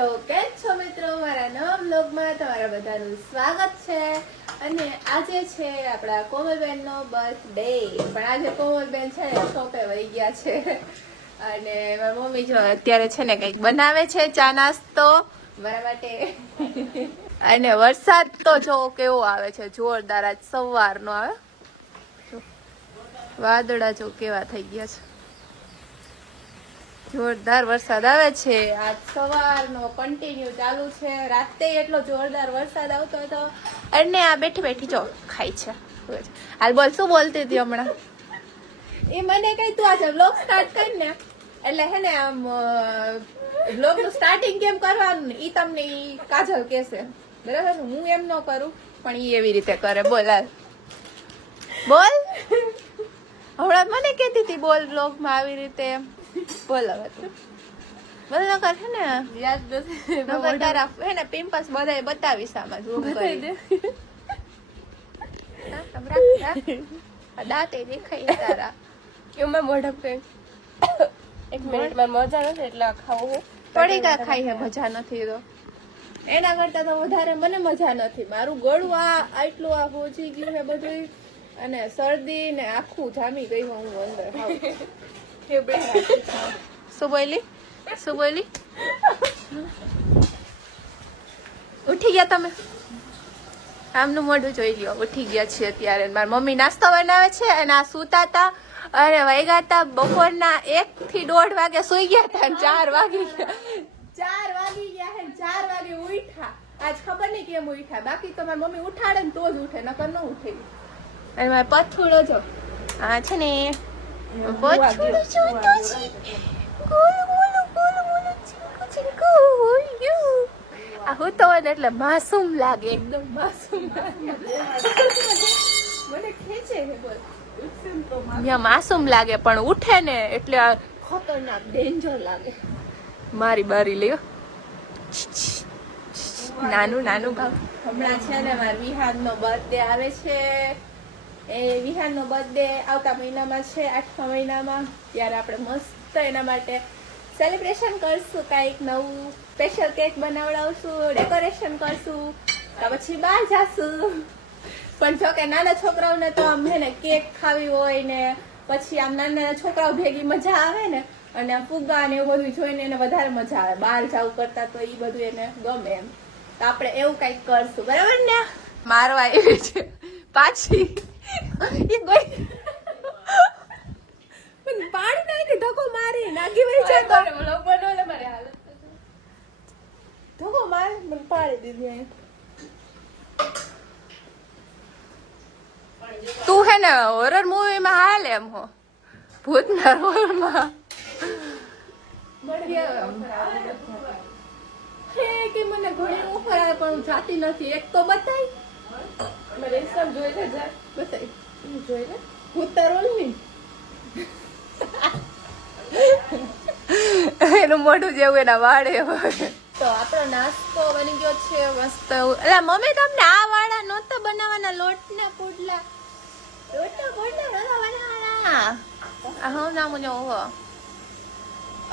તો કેમ છો મિત્રો, મારા નવા બ્લોગમાં તમારા બધાનું સ્વાગત છે. અને આજે છે આપણા કોમલબેનનો બર્થડે. પણ આજે કોમલબેન છે ને શોપે વહી ગયા છે. અને મારી મમ્મી જો અત્યારે છે ને કંઈક બનાવે છે ચા નાસ્તો મારા માટે. અને વરસાદ તો જો કેવો આવે છે, જોરદાર. આજ સવારનો આવે, વાદળા જો કેવા થઈ ગયા છે, જોરદાર વરસાદ આવે છે. આજ સવારનો કન્ટિન્યુ ચાલુ છે. રાતે એટલો જોરદાર વરસાદ આવતો હતો. અને આ બેઠી બેઠી જો ખાઈ છે. હાલ બોલ, શું બોલતી હતી હમણાં? એ મને કઈ તું આજે વ્લોગ સ્ટાર્ટ કર ને, એટલે હે ને આમ વ્લોગ નું સ્ટાર્ટિંગ કેમ કરવાનું ઈ તમને ઈ કાજલ કહેશે, બરાબર? હું એમ ન કરું, પણ ઈ એવી રીતે કરે. બોલ હાલ બોલ. હમણાં મને કહેતી હતી બોલ વ્લોગમાં આવી રીતે બોલ. હવે તું બોલ નકર છે ને યાદ નથી. નકર તારા હે ને પિમ્પલ્સ બધાય બતાવીશ આમાં ઝૂમ કરી. દાંતે દેખાય તારા કેમ મોઢા પે એક મિનિટમાં મજા નથી એટલે ખાવું પડીકા ખાઈ હે, મજા નથી તો એના કરતા તો વધારે મને મજા નથી. મારું ગળું આટલું હોજી ગયું છે બધું, અને શરદી ને આખું જામી ગઈ હું અંદર. શું બોલી? શું બોલી? ઉઠી ગયા તમે? આમનું મોઢું જોઈ લ્યો. ઉઠી ગયા છીએ અત્યારે. મારી મમ્મી નાસ્તો બનાવે છે અને આ સૂતા હતા. અરે વાગ્યા હતા બપોરના 1 થી 1:30 વાગે સુઈ ગયા હતા અને 4 વાગી ગયા. 4 વાગી ગયા હે, 4 વાગે ઉઠ્યા. આજ ખબર નહીં કેમ ઉઠ્યા. બાકી તો મારી મમ્મી ઉઠાડે ને તો જ ઉઠે, નકર ન ઉઠે. અને મારે પથુડો જો આ છે ને પથુડો જોતો છે. ગોલ ગોલ ગોલ ગોલ ચીકુ ચીકુ યુ. આ હું તો એટલે માસૂમ લાગે, એકદમ માસૂમ લાગે. મને ખેંચે છે. બોલ, માસૂમ લાગે પણ ઉઠે ને એટલે ખતરનાક ડેન્જર લાગે. મારી બારી લ્યો. નાનું નાનું ભાવ. હમણાં છે ને મારા વિહાનનો બર્થડે આવે છે. એ વિહાનનો બર્થડે આવતા મહિનામાં છે, 8મા મહિનામાં. ત્યારે આપણે મસ્ત એના માટે સેલિબ્રેશન કરશું. કાંઈક નવું સ્પેશિયલ કેક બનાવડાવશું, ડેકોરેશન કરશું, પછી બહાર જાશું. પણ જો કે નાના છોકરાઓને તો આમ હે ને કેક ખાવી હોય ને પછી આમ નાના નાના છોકરાઓ ભેગી મજા આવે ને, અને આ ફુગ્ગા ને એવું બધું જોઈને એને વધારે મજા આવે. બહાર જવું કરતા તો એ બધું એને ગમે એમ. તો આપણે એવું કંઈક કરશું, બરાબર ને? મારવા આવી છે પાછી પાણી નાખી ધક્કો મારી નાગી વઈ છે. ધક્કો માર મને પાડી દીધી. તું હે ને હોરર મૂવી માં હાલ એમ હો, ભૂતના રોલ માં કે મને ઘણી ઓફર આવે પણ હું જાતી નથી. એક તો બતાઈ મારે ઇન્સ્ટા જોઈ લે, જા બતાઈ જોઈ લે ભૂતના રોલ ની. એનું મોઢું જેવું એના વાળે હોય. તો આપણો નાસ્તો બની ગયો છે મસ્ત. એટલે મમ્મી તમને આ વાળા નહોતા બનાવવાના, લોટના પુડલા બનાવવાના. હું નામ જો હો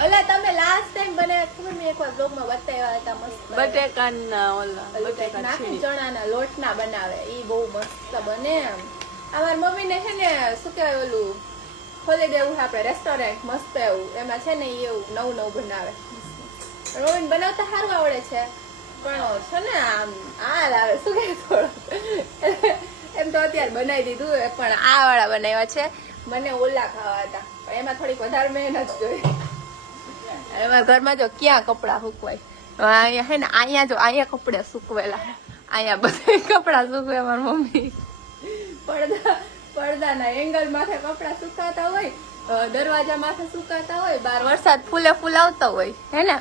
ઓલા તમે લાસ્ટ ટાઈમ બનાવ્યા ખબર? મેં એકવાર બ્લોગમાં બતાવ્યા હતા મસ્ત. બટેકાના ઓલા બટેકા નાખી ચણાના લોટના બનાવે, ઈ બહુ મસ્ત બને. એમ અમારી મમ્મીને છે ને શું કહેવાય ઓલું ખોલી દેવું આપણે રેસ્ટોરન્ટ મસ્ત એવું, એમાં છે ને એવું નવું નવું બનાવે. મમ્મીને બનાવતા સારું આવડે છે, પણ છે ને આમ આ લાવે શું કહે થોડો. એમ તો અત્યારે બનાવી દીધું, પણ આ વાળા બનાવ્યા છે. મને ઓલા ખાવા હતા પણ એમાં થોડીક વધારે મહેનત જોઈએ. એમાં ઘરમાં જો ક્યાં કપડા સુકવાય, અહીંયા હે ને અહીંયા જો અહીંયા કપડા સુકવેલા, અહીંયા બધા કપડા સુકવે મારી મમ્મી. પડદાના એંગલ માથે કપડા સુકાતા હોય, દરવાજા માથે સુકાતા હોય, બહાર વરસાદ ફૂલે ફૂલ આવતો હોય હે ને.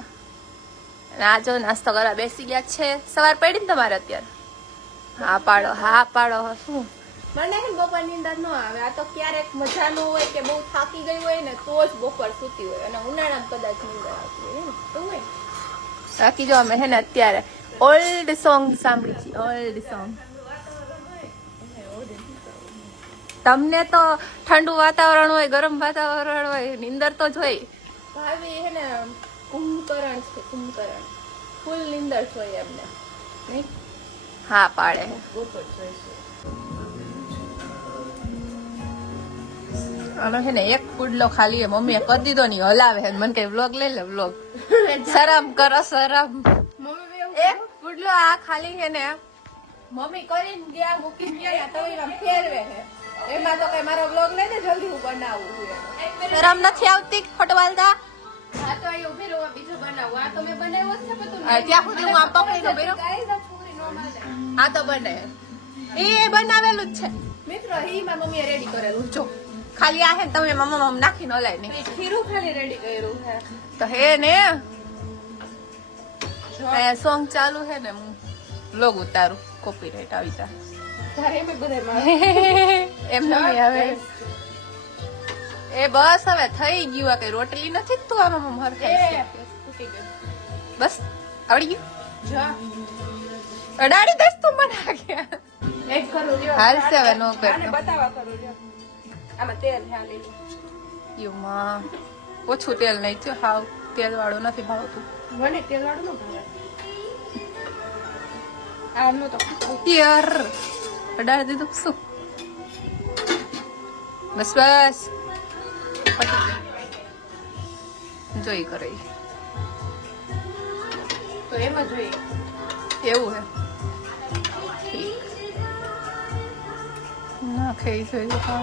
આ જો નાસ્તો કરવા બેસી ગયા છે. સવાર પડી ને તમારે અત્યારે? હા પાડો, હા પાડો. શું મને હે બપોર નીંદર ન આવે. આ તો ક્યારેક મજા ન હોય કે બહુ થાકી ગઈ હોય ને તો જ બપોર સૂતી હોય, અને ઉનાળામાં કદાચ નીંદર આવતી હોય તો હોય. બાકી જો અમે હે ને અત્યારે ઓલ્ડ સોંગ સાંભળી છે, ઓલ્ડ સોંગ. તમને તો ઠંડુ વાતાવરણ હોય, ગરમ વાતાવરણ હોય, નીંદર તો જ હોય. ભાભી હે ને કુંભકરણ છે, કુંભકરણ ફૂલ નીંદર હોય એમને નહીં હા પાડે ગોતો જોઈશે. આનો છે ને એક પુડલો ખાલી એ મમ્મીએ કરી દીધો ની હલાવે છે મને કઈ વ્લોગ લઈ લે વ્લોગ શરમ કરો શરમ મમ્મી એવું એક પુડલો આ ખાલી છે ને મમ્મી કરીને ગયા મૂકીને ગયા તો એમાં ફેરવે છે એમાં તો કઈ મારો વ્લોગ લઈ દે જલ્દી હું બનાવું શરમ નથી આવતી ખોટવાલતા આ તો અહીં ઉભી રહો બીજો બનાવું આ તો મેં બનાવ્યો છે પણ તું ત્યાં સુધી હું આમ પકડીને ઉભી રહું. ગાઈસ આ છોકરી નો માને આ તો બને એ બનાવેલું જ છે મિત્રો હી માં મમ્મીએ રેડી કરેલું જો ખાલી આ હે ને તમે મમ્મા નાખીને હલાય ને ખીરું ખાલી રેડી કર્યું છે તો હે ને સોંગ ચાલુ હે ને હું લોગ ઉતારું કોપીરાઈટ આવી તા તારે એમ બધા એમ નહીં આવે એ બસ હવે થઈ ગયું આ કઈ રોટલી નથી તું આમાં મમ્મા હરખાઈ ફૂટી ગયું બસ આવડી ગયું જા અડાડી દસ તું મને ગયા એક કરું લ્યો હાલશે હવે નો આને કરતો બતાવા કરું લ્યો આમાં તેલ છે આ લીલું યુમાં ઓછું તેલ નહીં થયું હાવ તેલ વાળું નથી ભાવતું મને તેલ વાળું ન ભાવે આમનું તો યાર અડાડી દીધું શું બસ બસ જોઈ કરે તો એમાં જોઈએ એવું હે ઠીક ના ખાઈ જોઈ હા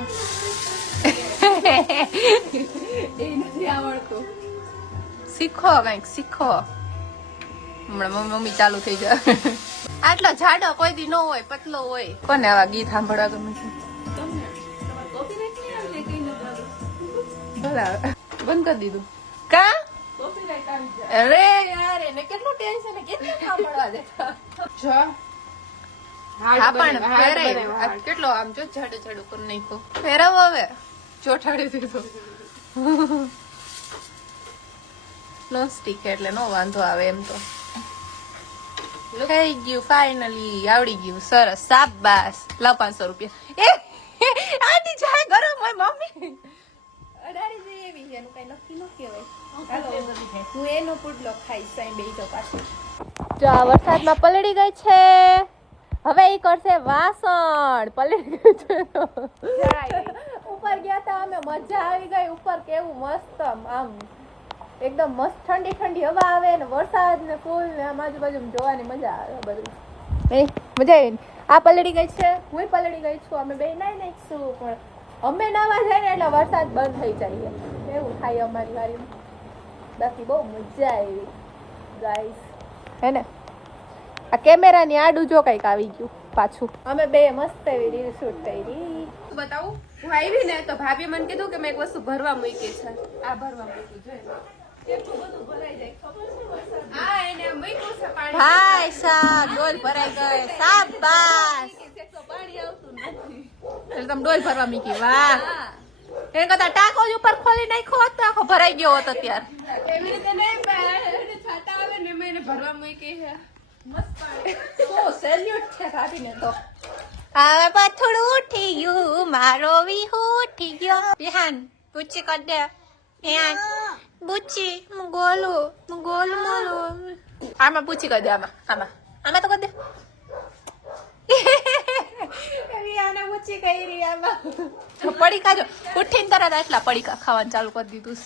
એ નથી આવડતું શીખો કઈક શીખો હમણાં મમ્મી ચાલુ થઈ જાય આટલો જાડો કોઈ દી ન હોય પતલો હોય કોને આવા ગીત સાંભળવા ગમે છે તમને તમારે કોપીરાઈટ નહીં આવે કઈ ન આવે બરાબર બંધ કરી દીધું કા કોપીરાઈટ આવી જાય અરે યાર એને કેટલું ટેન્શન કેટલું સાંભળવા દેતા જો હા પણ ફેરાય આ કેટલો આમ જો જાડો જાડો કરી નાખો ફેરવો હવે ચોટાડી દીધો નો સ્ટીક એટલે નો વાંધો આવે એમ તો થઈ ગયું ફાઇનલી આવડી ગયું સરસ શાબાશ લાવ 500 રૂપિયા એ આંટી જાય ગરમ હોય મમ્મી અડાડી જઈ એવી છે એનું કઈ નક્કી ન કહેવાય હાલો હું એનો પુડલો ખાઈશ સાઈ બેહી જાઉં પાછું જો આ વરસાદમાં પલળી ગઈ છે હવે ઈ કરશે વાસણ પલળી ગઈ છે ઉપર ગયા તા અમે મજા આવી ગઈ ઉપર કેવું મસ્ત આમ એકદમ મસ્ત ઠંડી ઠંડી હવા આવે ને વરસાદ ને ફૂલ ને આમ આજુબાજુ જોવાની મજા આવે બધું મજા આવી આ પલળી ગઈ છે હું પલળી ગઈ છું અમે બે નાઈ નાખીશું પણ અમે નાવા જાય ને એટલે વરસાદ બંધ થઈ જાય એવું થાય અમારી વારીમાં બાકી બહુ મજા આવી ગાઈસ હે ને આ કેમેરાની આડું જો કઈક આવી ગયું પાછું અમે બે મસ્ત એવી રીલ શૂટ કરી બતાવું હું આવી ને તો ભાભી મને કીધું કે મેં એક વસ્તુ ભરવા મૂકી છે આ ભરવા મૂકી જોઈએ કેટલું બધું ભરાઈ જાય ખબર છે વરસાદ આ એને મૂક્યું છે પાણી ભાઈ સાહેબ ડોલ ભરાઈ ગઈ શાબાશ પાણી આવતું નથી એટલે તમે ડોલ ભરવા મૂકી વાહ એને કરતા ટાંકો જ ઉપર ખોલી નાખ્યો હોત તો આખો ભરાઈ ગયો હોત અત્યારે એવી રીતે નહીં એને છાતા આવે ને મેં એને ભરવા મૂકી છે મસ્ત પાણી તો સેલ્યુટ છે ભાભીને તો હવે પથડું ઉઠી ગયું મારો વિહુ ઉઠી ગયો વિહાન પૂછી કર દે વિહાન પૂછી ગોલું મોલો આમાં પૂછી કર દે આમાં તો કર દે વિહાને પૂછી કરી આમાં પડીકા જો ઉઠીને તરત આટલા પડીકા ખાવાનું ચાલુ કરી દીધું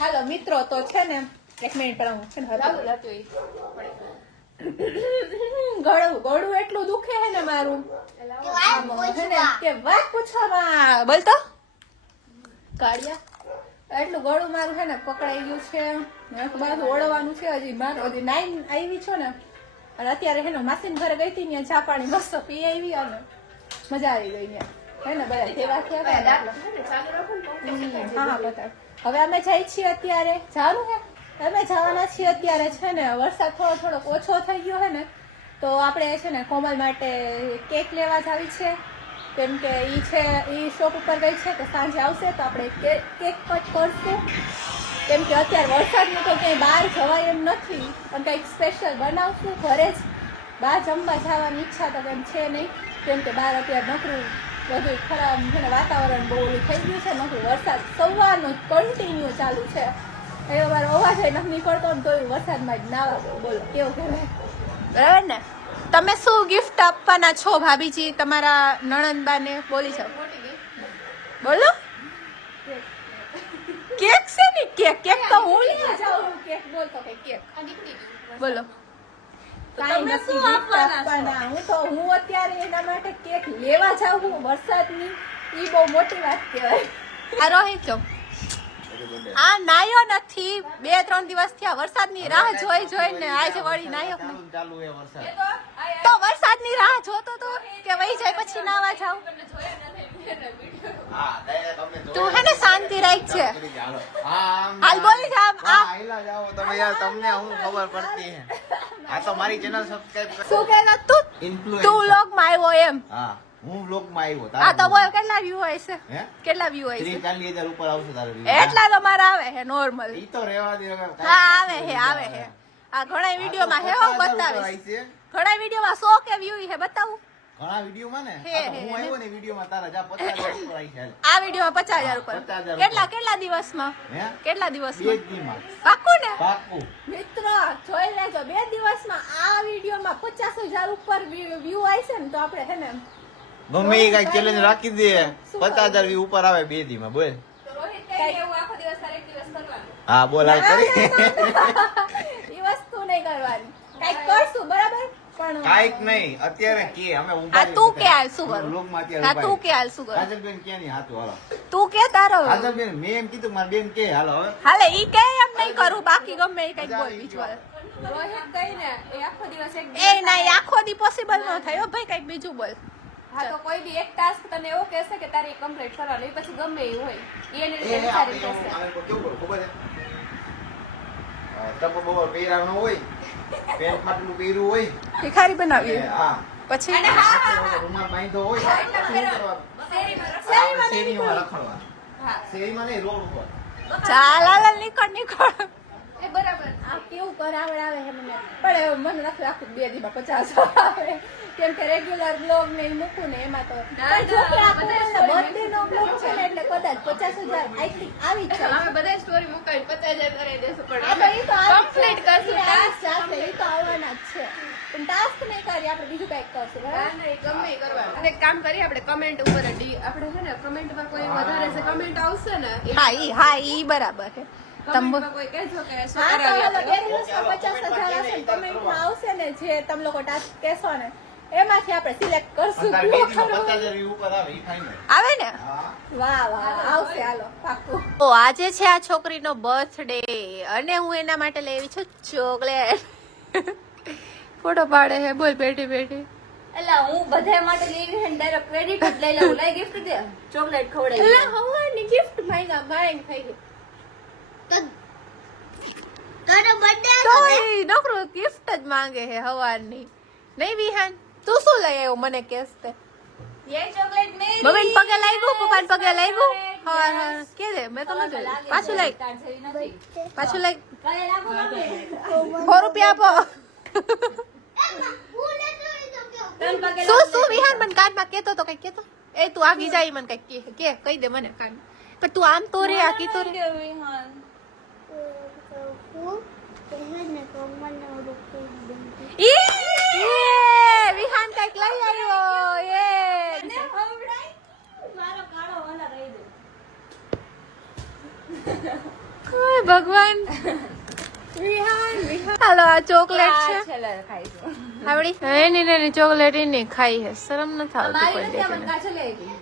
હાલો મિત્રો તો છે ને 1 મિનિટ પર હું છે ને ગળું એટલું દુખે છે ને મારું કે વાત પૂછવામાં બોલતો કાઢ્યા એટલું ગળું મારું છે ને પકડાઈ ગયું છે બાજુ ઓળવાનું છે હજી મારું હજી 9 આવી છો ને અને અત્યારે છે ને માસીન ઘરે ગઈ હતી ત્યાં ચા પાણી મસ્ત પી આવી અને મજા આવી ગઈ ત્યાં હે ને બધા જેવા થયા હા બતા હવે અમે જઈ છીએ અત્યારે જવાનું છે અમે જવાના છીએ અત્યારે છે ને વરસાદ થોડોક ઓછો થઈ ગયો છે ને તો આપણે છે ને કોમલ માટે કેક લેવા જાવી છે કેમ કે ઈ શોપ ઉપર ગઈ છે તો સાંજે આવશે તો આપણે કેક કટ કરશું કેમ કે અત્યારે વરસાદનું તો ક્યાંય બહાર જવાય એમ નથી પણ કંઈક સ્પેશિયલ બનાવશું ઘરે જ બહાર જમવા જવાની ઈચ્છા તો કેમ છે નહીં કેમ કે બહાર અત્યારે નકરું બધું ખરાબ છે ને વાતાવરણ બહુ ઓલું થઈ ગયું છે નકરું વરસાદ સવારનું કન્ટિન્યુ ચાલુ છે એ મારો અવાજ નથી નીકળતો ને તોય વરસાદમાં જ નાવા દો. બોલો કેવું કહેવાય બરાબર ને? તમે શું ગિફ્ટ આપવાના છો ભાભીજી તમારા નણંદબાને? બોલી જાઓ. બોલો. કેક છે ને? કેક તો હું લઈ જાઉં. કેક બોલતો કે કેક બોલો. તમે શું આપવાના છો? હું અત્યારે એના માટે કેક લેવા જાઉં છું વરસાદની. ઈ બહુ મોટી વાત કહેવાય. આ રોહિત જો આ નાયો નથી 2-3 દિવસ થયા વરસાદની રાહ જોઈને આજે વળી નાયો ચાલુ હે વરસાદ. તો વરસાદની રાહ જોતો તો કે વહી જાય પછી નાવા જાવ. હા, direct અમને જોયા. તું હે ને શાંતિ રાખ છે. હાલો. હા, હાલ બોલી જા હા, હાઈલા જાઓ તમે યાર, તમને હું ખબર પડતી હે. આ તો મારી ચેનલ સબસ્ક્રાઇબ કરો. શું કહેલા તું? Influencer. તું વ્લોગમાં આવ્યો એમ? હા, હું વ્લોગમાં આવ્યો. આ તો બોલ કેટલા વ્યૂ હોય છે? હે? કેટલા વ્યૂ હોય છે? 30-40 હજાર ઉપર આવશે તારે view. એટલા તો મારા આવે હે નોર્મલ. ઈ તો રહેવા દે હવે. હા આવે હે આ ઘણા વિડીયોમાં હે હું બતાવીશ. ઘણા વિડીયોમાં 100 કે વ્યૂ હે બતાવું. ઘણા વિડીયોમાં ને હે, આ તો હે, હું હે. આવ્યો ને વિડીયોમાં તારા જા 50,000 ઉપર આવી છે. આ વિડીયોમાં 50,000 ઉપર. 50,000 કેટલા દિવસમાં? હે? કેટલા બે દિવસમાં? જ દીમાં. પાક્કું ને? પાક્કું. મિત્રો જોઈ લેજો 2 દિવસમાં આ વિડીયોમાં 50,000 ઉપર વ્યૂ આવશે ને તો આપણે હે ને ગમે ઈ કાંઈક challenge રાખી દે. 50,000 view ઉપર આવે 2 દીમાં. બોલ. રોહિત કહે કે એવું આખો દિવસ તારે એક દિવસ કરવાનું. હા, બોલ હાલ કરી. એ વસ્તુ નહીં કરવાની. કઈક કરશું બરાબર પણ કાંઈક નહીં. અત્યારે કે અમે ઊભા આ તું કે હાલ શું હું કરું? vlog માં અત્યારે હા ઊભા તું કે હાલ શું કરું? કાજલબેન કે નહીં હાચું હાલો. તું કે તારો કાજલબેન મેં એમ કીધું મારી બેન કે હાલો હવે. હાલે ઈ કે એમ નહીં કરું બાકી ગમે ઈ કઈક બોલ બીજું હાલ. રોહિત કહે ને એ આખો દિવસ એક એ ના એ આખો દી પોસિબલ ન થાય હો ભાઈ કઈક બીજું બોલ. હા તો કોઈ બી એક ટાસ્ક તને એવો કહેશે કે તારે કમ્પ્લીટ કરવાનો એ પછી ગમે એ હોય એને એ રીતે આપણે વિચારી કહેશે. આને કેવું કરું ખબર છે? ટપો બપો પહેરાવાનો હોય, પેન્ટ ફાટેલું પહેર્યું હોય, ભિખારી બનાવી હા, પછી રૂમાલ બાંધ્યો હોય, શું કરવાનું? શેરીમાં રસ્તા- શેરીમાં નહીં શેરીમાં રખડવાનું. હા શેરીમાં નહીં, રોડ ઉપર. ચાલ હાલ નીકળ. એ બરાબર આ કેવું કરાવડ આવે હે મને પણ મને નથી રાખતું 2 દીમાં 50 આવે કેમ કે રેગ્યુલર બ્લોગ ને ઈ મૂકું ને એમાં તો ના, પણ જો કે આ બધા બર્થડે નો બ્લોગ છે ને એટલે કદાચ 50,000 આઈ થિંક આવી જ જાય અમે બધા સ્ટોરી મુકાઈ 50,000 કરી દેશું આ તો ઈ તો આવી જ કમ્પ્લીટ જાય. કરશું ઈ આવી જ task. જાશે, ઈ તો આવવાના જ છે પણ ટાસ્ક નહીં કરી આપણે બીજું કંઈક કરશું ના, બરાબર ના, એ ગમે એ કરવાનું. અને એક કામ કરીએ આપણે કમેન્ટ ઉપર આપણે છે ને કમેન્ટમાં કોઈ વધારે છે કમેન્ટ આવશે ને એ હા ઈ બરાબર છે કમેન્ટમાં કોઈ કહેજો કે શું હા તો કરાવી હાલો, આપણે. 2 દિવસમાં 50,000 આવશે ને કમેન્ટમાં આવશે ને જે તમે લોકો ટાસ્ક કહેશો ને એમાંથી આપણે સિલેક્ટ કરશું અત્યારે બે દીમાં 50,000 view ઉપર આવે, ઈ final. આવે ને હા. વાહ આવશે હાલો પાક્કું તો આજે છે આ છોકરીનો બર્થડે અને હું એના માટે લેવી છું ચોકલેટ ફોટો પાડે હે બોલ બેઠી એલા હું બધા માટે લેવી હે ડાયરેક્ટ ક્રેડિટ જ લઈ લઉં લઈ ગિફ્ટ દે ચોકલેટ ખવડાવી એટલે હવાની ગિફ્ટ માંગ્યા માંગ થઈ ગઈ તારો બર્થડે તો ઈ નોકરો ગિફ્ટ જ માંગે હે હવાની નહીં વિહાન તું શું લઈ આવ્યો મને કેસ તે ये चॉकलेट मेरी મમ્મી પગે લાગ્યું પપ્પાને પગે લાગ્યું હા કે દે મેં તો ન જોયું પાછું લાગ પાછું લાગ કાલે લાગો મમ્મી 100 રૂપિયા આપો તન પગે શું વિહાન મને કાનમાં કેતો તો કઈ કેતો એ તું આગી જાય મને કઈ કે કહી દે મને કાન પણ તું આમ તો રે આકી તો રે એ વિહાન કઈક લઈ આવ્યો એ મારો કાળો વાલા રહી દે ઓય ભગવાન વિહાન હાલો આ ચોકલેટ છે છેલ્લે ખાઈશું આવડી એની ને ચોકલેટ એની ખાઈ હે શરમ ન થાવતી કોઈ મારી નથી દે મને કાચલે આવી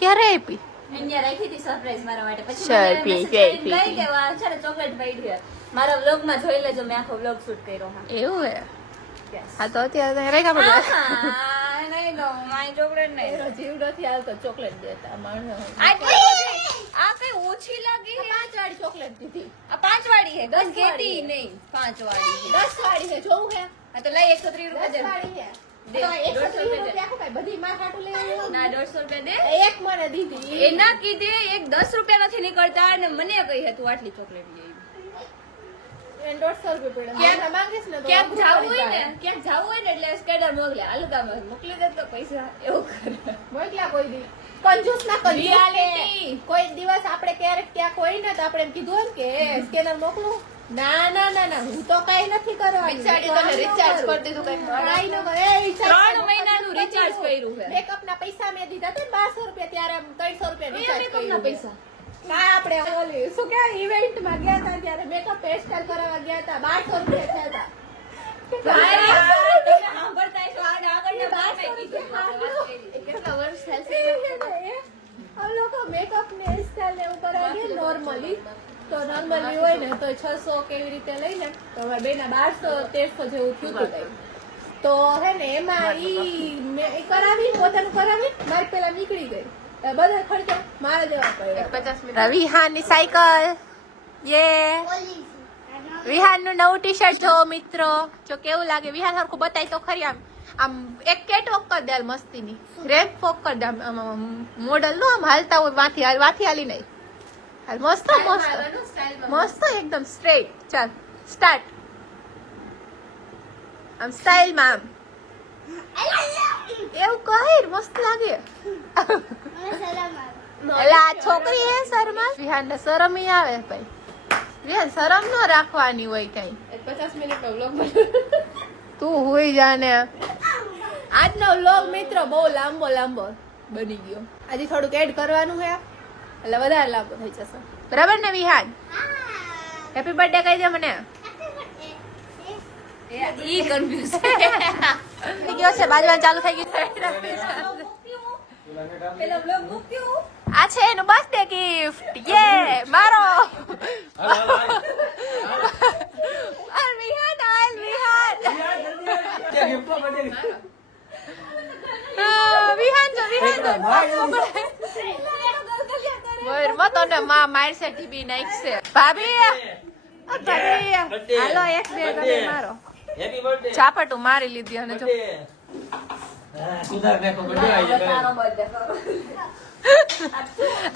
ક્યારે આપી ઇન્ડિયા રાખી હતી સરપ્રાઈઝ મારા માટે પછી ચાલ, મને પી, message પી, કરીને પી, ગઈ કે વાહ છે ને ચોકલેટ પડી છે મારા વ્લોગ માં જોઈ લેજો મેં આખો વ્લોગ શૂટ કર્યો હા એવું હે Yes. હા તો અત્યારે રેખા પડે આહા, નહીં દઉં મારી ચોકલેટ નહીં એનો જીવ નથી આવતો ચોકલેટ દેતા માણસ આટલી બધી? આ કઈ ઓછી લાગી હે 5 વાળી ચોકલેટ દીધી આ 5 વાળી હે 10 વાળી કેટી હે. નહીં 5 વાળી હે 10 વાળી છે જોવું હે આ તો લઈ 130 રૂપિયા 10 દે વાળી છે દે, તો 150 130 રૂપિયા આપો ભાઈ બધી માર હાટુ લઈ આવ્યો ના 150 રૂપિયા દે એક મને દીધી એના કીધે એક 10 રૂપિયા નથી નીકળતા અને મને કહી હે તું આટલી ચોકલેટ લઈ આવી. એને 150 રૂપિયા પડે ક્યાંક- માંગીશ ને તો ક્યાંક અઘરું જાવું પડી હોય ને જાય. ક્યાંક જાવું હોય ને એટલે સ્કેડર મોકલે હલકામાં મોકલી દે તો પૈસા એવું કરે મોકલા કોઈ દી કંજૂસ ના કંજૂસ Reality. કે કોઈ દિવસ આપણે ક્યારેક ક્યાંક હોય ને તો આપણે એમ કીધું હોય ને કે સ્કેનર મોકલું ના ના ના ના હું તો કઈ નથી કરવાની બિચારી તને recharge કરી દીધું કંઈક. કાંઈ ન કરે. એ recharge 3 મહિનાનું recharge કર્યું છે. Makeup ના પૈસા મેં દીધા હતા ને 1200 રૂપિયા ત્યારે આમ 300 રૂપિયા recharge makeup ના કર્યું. પૈસા? ના આપણે ઓલી શું કહેવાય ઇવેન્ટ માં ગયા હતા ત્યારે મેકઅપ હેરસ્ટાઈલ કરાવવા ગયા હતા 1200 રૂપિયા થયા હતા અરે યાર, તમે સાંભળતા હશો, આગળના ભાગમાં કીધું, આપણે વાત કરી. કેટલા વર્ષ થશે? આ લોકો મેકઅપ ને હેરસ્ટાઈલ ને એવું કરાવી દે નોર્મલી તો નોર્મલી હોય ને તો 600 કેવી રીતે લઈ લે તો હવે બેના 1200 1300 જેવું થયું હતું કંઈક. તો હે ને એમાં ઈ કરાવી પોતાનું કરાવી મારી પેલા નીકળી ગઈ તો બધા ખર્ચો મારા જવા પડ્યા 50 મિનિટ. વિહાનની સાયકલ યે વિહાન નું નવું ટી શર્ટ જો મિત્રો જો કેવું લાગે વિહાન સરખું બતાય તો ખરી આમ એક કેટવોક કરી દે મસ્તીની રેમ્પ વોક કરી દે મોડલ નો આમ હાલતા હોય વાથી હાલી નહીં હાલ મસ્ત મસ્ત મસ્ત એકદમ સ્ટ્રેટ ચાલ સ્ટાર્ટ આમ સ્ટાઇલ માં આમ એવું કહી મસ્ત લાગે એલા આ છોકરી હે શરમા વિહાન ને શરમ ય આવે ભાઈ વિહાન શરમ ન રાખવાની હોય કઈ 50 મિનિટનો વ્લોગ તું હોઈ જાને આજનો વ્લોગ મિત્રો બહુ લાંબો બની ગયો આજે થોડુંક એડ કરવાનું છે એટલે વધારે લાંબો થઈ જશે બરાબર ને વિહાન હેપી બર્થડે કહી દે મને ઈ confuse થઈ ગયો છે બાજવાનું ચાલુ થઈ ગયું પેલો vlog મૂક્યું. આ છે એનું બર્થડે ગિફ્ટ યે મારો અલ વિહાન વિહાન જો બોર મત તને માં મારશે ટીબી નાખશે ભાભી હાલો એક બે ગમે મારો હેપી બર્થડે ચાપટું મારી લીધી અને જો સુધાર નાખો બર્થડે આવી તારો ગયો birthday કરો.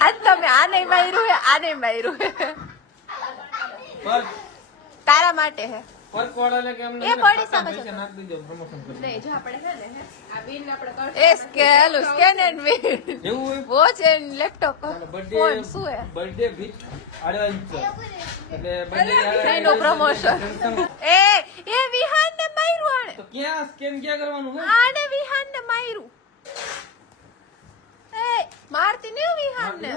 આજ તમે આને માર્યું હે આને માર્યું હે પર તારા માટે હે પર કોડાલે કે અમને એ પડી શકે છે. પૈસા નાખ દીજો પ્રમોશન કરી નહીં જો આપણે છે ને આ બિલ આપણે કરશું એ સ્કેલ સ્કેન એન્ડ વિન એવું હોય watch and laptop birthday phone શું હે બર્થડે ભી આડવા છે એટલે બર્થડે એનું પ્રમોશન એ વિહાન ને માર્યું આને તો ક્યાં સ્કેન ક્યાં કરવાનું હોય આને વિહાન ને માર્યું એ મારતી ને વિહાન ને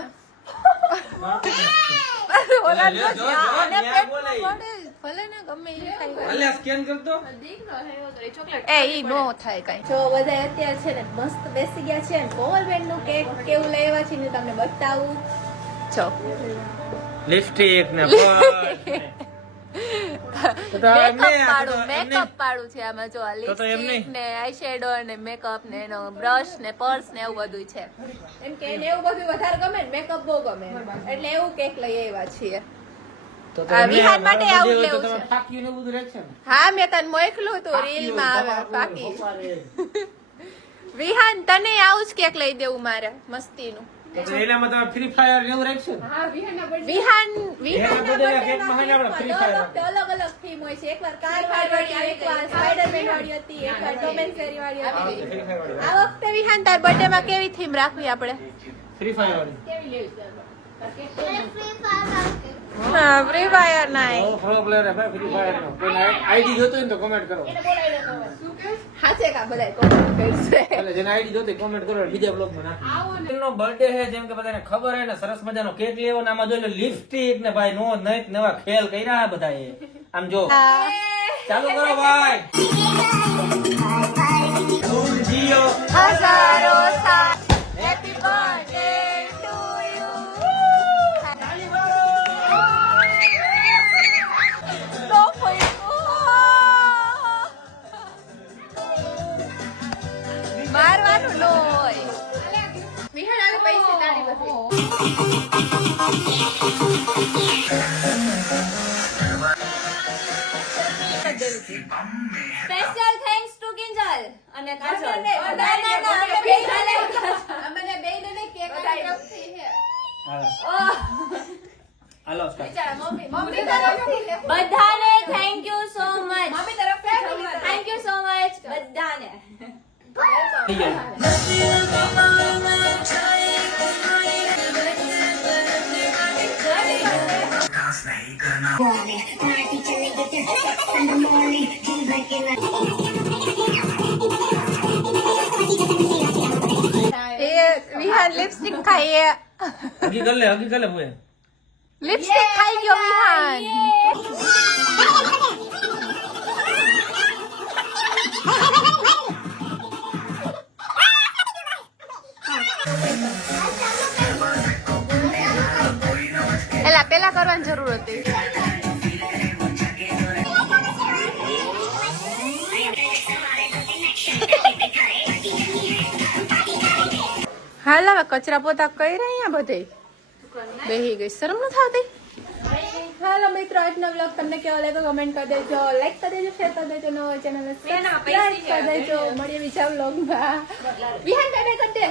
ઓલા જો જો, આને ન્યા પેટમાં બોલાય. પડે ભલે ને ગમે એ થાય અલ્યા સ્કેન કરતો એ ઈ નો થાય કઈ જો બધા અત્યારે છે ને મસ્ત બેસી ગયા છે કોમલબેન નું કેક કેવું લાવ્યા છે ને તમને બતાવું જો લિપસ્ટિક ને મેકઅપ પાડું છે આમાં જો તો એમ લિપસ્ટિક નહીં. ને આઈશેડો ને મેકઅપ ને એનો બ્રશ ને પર્સ ને એવું બધું છે એમ કે એને એવું બધું વધારે ગમે ને મેકઅપ બહુ ગમે એટલે એવું કેક લઈ આવ્યા છીએ આ વિહાન માટે આવું લેવું છે ફાક્યું ને બધું રહેશે ને હા મેં તને મોકલું તું રીલ માં આવે બાકી વિહાન તને આવું જ કેક લઈ દેવું મારે મસ્તીનું તો એલામાં તમે ફ્રી ફાયર એવું રાખશો ને હા વિહાનના birthday વિહાન એના બદલે કેકમાં હોય ને આપણે free fire દર વખતે અલગ અલગ થીમ હોય છે એકવાર કાર વાળી એકવાર સ્પાઈડરમેન વાળી હતી એકવાર ટોમ એન્ડ જેરી વાળી હતી ફ્રી ફાયર વાળી આ વખતે વિહાન તાર બર્થડે માં કેવી થીમ રાખવી આપણે ફ્રી ફાયર વાળી કેવી લેવી છે હા ફ્રી ફાયર નાઈ ઓ પ્રો પ્લેયર હે ભાઈ ફ્રી ફાયર નો કોઈ આઈડી જોતો હોય ને તો કમેન્ટ કરો હાચે કા બધાય કોમેન્ટ કરશે એટલે જેને આઈડી જોતો હોય કમેન્ટ કરો બીજા બ્લોગ માં નાખો એનો બર્થડે છે જેમ કે બધાને ખબર હે ને સરસ મજાનો કેક લેવો ને આમાં જોઈ લો લિપસ્ટિક ને ભાઈ નો નઈત નવા ખેલ કર્યા બધાએ આમ જો ચાલુ કરો ભાઈ જીઓ હજારો સાલ happy birthday to you know મારવાનું નો હોય વિહાન આલે પૈસા તાળી બધી Special thanks to કિંજલ અને કાજલ. અમને બેયને કેક આપી છે હા. હાલો start. બધાને thank you so much thank you so much બધાને થઈ જાય. એ વિહાન લિપસ્ટિક ખાઈએ. હગી કર લે ભૂએ. લિપસ્ટિક ખાઈ ગયો વિહાન. એલા પેલા કરવાની જરૂર હતી. હાલ હવે કચરા પોતા કરી રહ્યા બધે બેહી ગઈ શરમ ન થતી. હાલો મિત્રો, આજનો વ્લોગ તમને કેવો લાગ્યો કમેન્ટ કરી દેજો, લાઈક કરી દેજો, શેર કરી દેજો, નવો ચેનલ સબસ્ક્રાઇબ કરી દેજો. મળીએ બીજા વ્લોગમાં. વિહાન બાય બાય કરી દે.